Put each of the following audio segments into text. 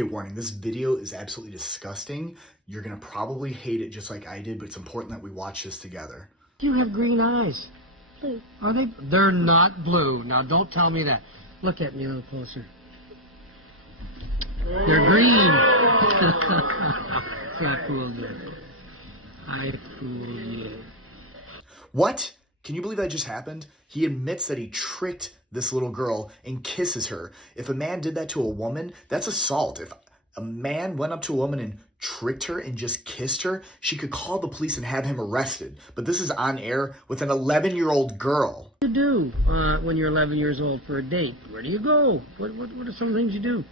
Okay, warning, this video is absolutely disgusting. You're gonna probably hate it just like I did, but it's important that we watch this together. You have green eyes. Blue. Are they? They're not blue. Now, don't tell me that. Look at me a little closer. They're green. I fooled you. I fooled you. What? Can you believe that just happened? He admits that he tricked this little girl and kisses her. If a man did that to a woman, that's assault. If a man went up to a woman and tricked her and just kissed her, she could call the police and have him arrested. But this is on air with an 11-year-old girl. What do you do when you're 11 years old for a date? Where do you go? What are some things you do?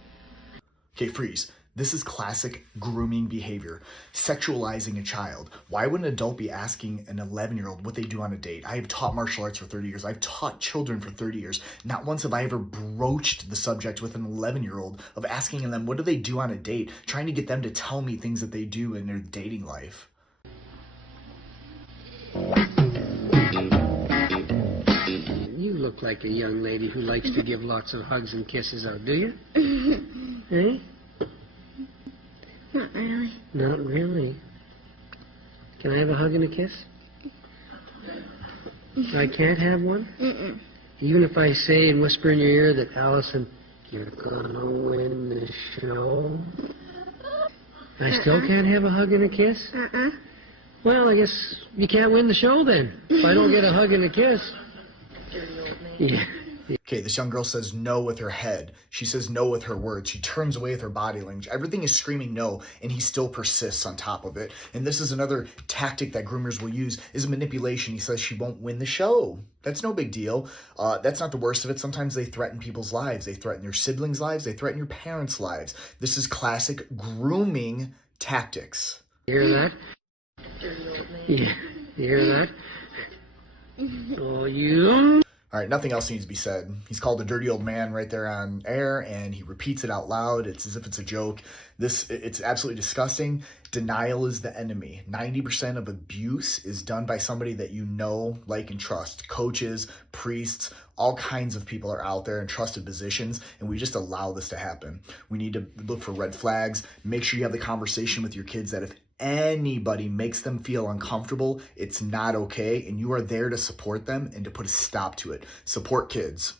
Okay, freeze. This is classic grooming behavior, sexualizing a child. Why would an adult be asking an 11-year-old what they do on a date? I have taught martial arts for 30 years. I've taught children for 30 years. Not once have I ever broached the subject with an 11-year-old of asking them what do they do on a date, trying to get them to tell me things that they do in their dating life. You look like a young lady who likes to give lots of hugs and kisses out, do you? Eh? Not really. Not really. Can I have a hug and a kiss? I can't have one? Mm-mm. Even if I say and whisper in your ear that, Allison, you're gonna win the show, I still can't have a hug and a kiss? Well, I guess you can't win the show then, if I don't get a hug and a kiss. Yeah. Okay, this young girl says no with her head. She says no with her words. She turns away with her body language. Everything is screaming no, and he still persists on top of it. And this is another tactic that groomers will use, is manipulation. He says she won't win the show. That's no big deal. That's not the worst of it. Sometimes they threaten people's lives. They threaten your siblings' lives. They threaten your parents' lives. This is classic grooming tactics. You hear that? Yeah. You hear that? Oh, you... All right, nothing else needs to be said. He's called a dirty old man right there on air, and he repeats it out loud. It's as if it's a joke. It's absolutely disgusting. Denial is the enemy. 90% of abuse is done by somebody that you know, like, and trust. Coaches, priests, all kinds of people are out there in trusted positions, and we just allow this to happen. We need to look for red flags. Make sure you have the conversation with your kids that if anybody makes them feel uncomfortable, it's not okay, and you are there to support them and to put a stop to it. Support kids.